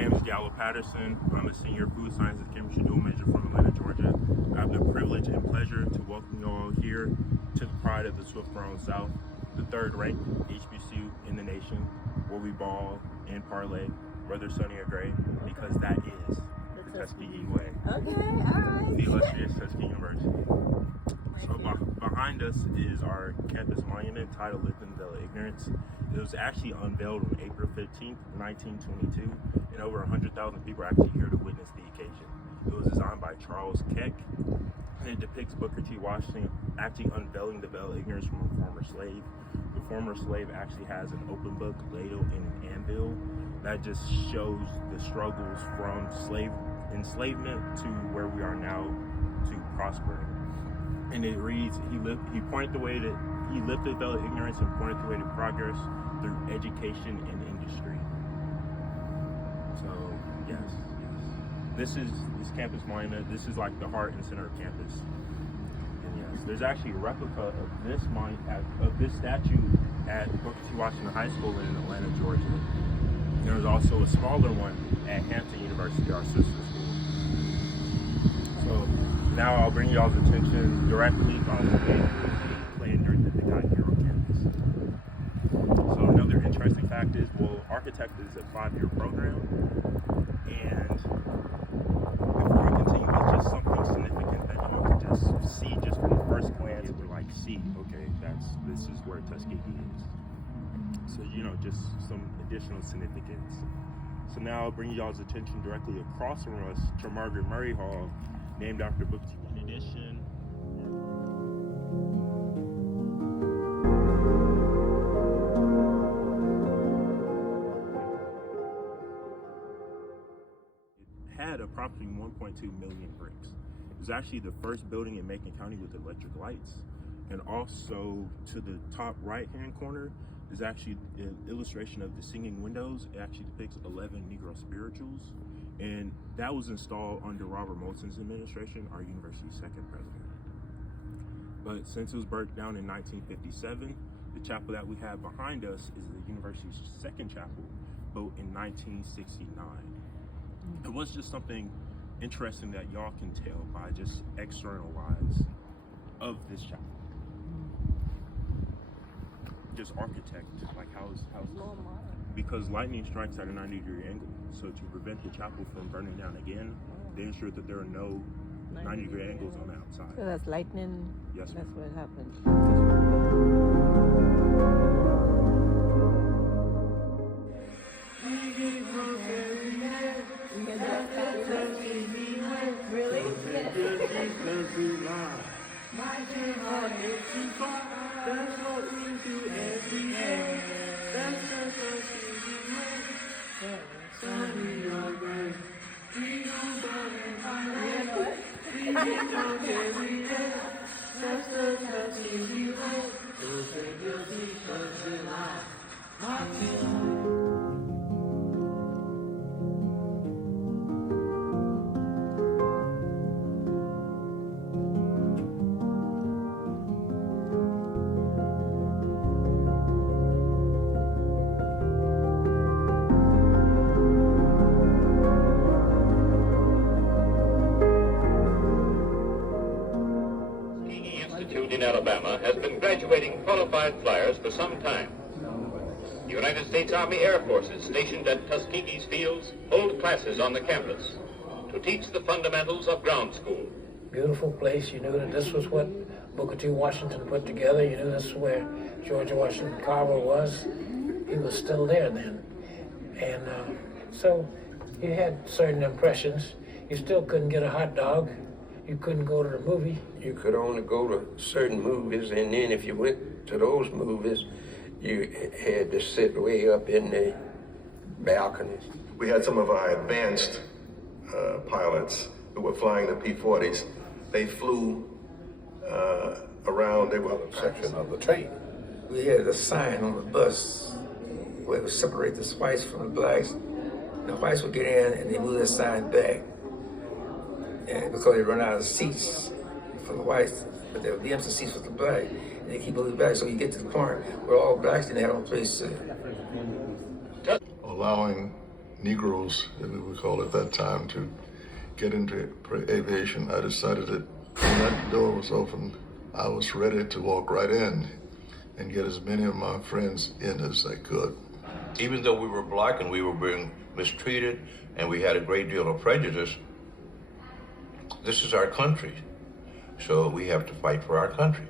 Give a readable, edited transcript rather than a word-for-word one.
name is Gallo Patterson. I'm a senior food sciences chemistry dual major from Atlanta, Georgia. I have the privilege and pleasure to welcome you all here to the pride of the Swift Grown South, the third ranked HBCU in the nation, where we ball and parlay, whether sunny or gray, because that is the Tuskegee way. Okay, all right. The illustrious Tuskegee University. So behind us is our campus monument titled Live in the Veil of Ignorance. It was actually unveiled on April 15th, 1922, and over 100,000 people are actually here to witness the occasion. It was designed by Charles Keck, and it depicts Booker T. Washington actually unveiling the veil of ignorance from a former slave. The former slave actually has an open book, ladle, and an anvil that just shows the struggles from enslavement to where we are now to prospering. And it reads, he lifted the veil of ignorance and pointed the way to progress through education and industry. So, yes. This campus monument. This is like the heart and center of campus. And yes, there's actually a replica of this statue at Booker T. Washington High School in Atlanta, Georgia. There's also a smaller one at Hampton University, our sister school. So now I'll bring y'all's attention directly on the game playing during the night here on campus. So another interesting fact is, well, Architect is a 5-year program, and before we continue, it's just something significant that y'all can just see just from the first glance. We're like, okay, this is where Tuskegee is. So, just some additional significance. So now I'll bring y'all's attention directly across from us to Margaret Murray Hall, named after Booker T. In addition, it had approximately 1.2 million bricks. It was actually the first building in Macon County with electric lights. And also to the top right-hand corner is actually an illustration of the singing windows. It actually depicts 11 Negro spirituals. And that was installed under Robert Moulton's administration, our university's second president. But since it was burnt down in 1957, the chapel that we have behind us is the university's second chapel, built in 1969. It was just something interesting that y'all can tell by just external eyes of this chapel. Just architect, like how's because lightning strikes at a 90-degree angle. So to prevent the chapel from burning down again, they ensured that there are no 90-degree angles on the outside. So that's lightning? Yes, that's what happened. Really? That's what we do every day. That's the Tuskegee way. Sunny or gray. We don't go and hide. We get drunk every day. That's the Tuskegee way. So take your t-shirts and in Alabama has been graduating qualified flyers for some time. The United States Army Air Forces stationed at Tuskegee's fields hold classes on the campus to teach the fundamentals of ground school. Beautiful place. You knew that this was what Booker T. Washington put together. You knew this is where George Washington Carver was. He was still there then. And so you had certain impressions. You still couldn't get a hot dog. You couldn't go to the movie. You could only go to certain movies, and then if you went to those movies, you had to sit way up in the balconies. We had some of our advanced pilots who were flying the P-40s. They flew around, they were section of the train. We had a sign on the bus where it would separate the whites from the blacks. The whites would get in and they move that sign back. And because they run out of seats for the whites, but there would be empty seats for the black. And they keep moving back so you get to the point where all blacks didn't have no place to. Allowing Negroes, as we would call it at that time, to get into aviation, I decided that when that door was open, I was ready to walk right in and get as many of my friends in as I could. Even though we were black and we were being mistreated and we had a great deal of prejudice, this is our country. So we have to fight for our country.